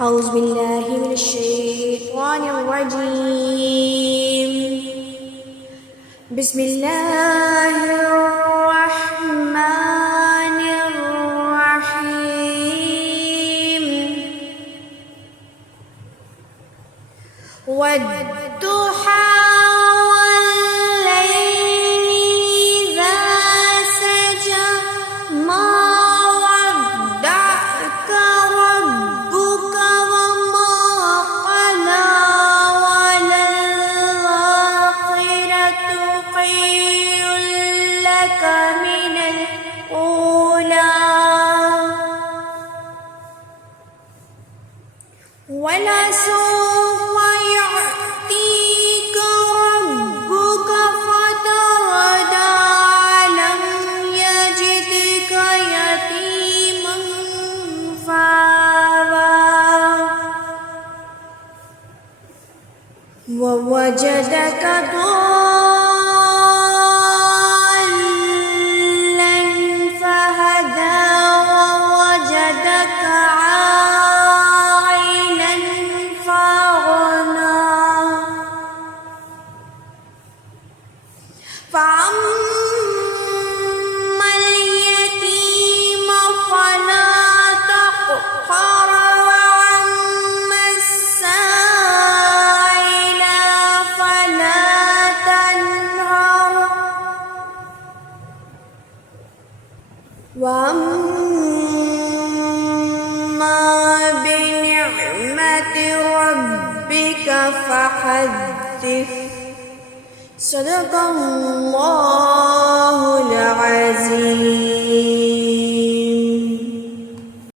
أعوذ بالله من الشيطان الرجيم. بسم الله الرحمن الرحيم. والضحى والليل إذا سجى ما ودعك ربك وما قلى وللآخرة خير لك من الأولى ولسوف يعطيك ربك فترضى ألم يجدك يتيما فآوى ووجدك ضالا فهدى ووجدك عائلا فأغنى فأما اليتيم فلا تقهر وأما السائل فلا تنهر وأما بنعمة ربك فحدث. صدق الله العظيم.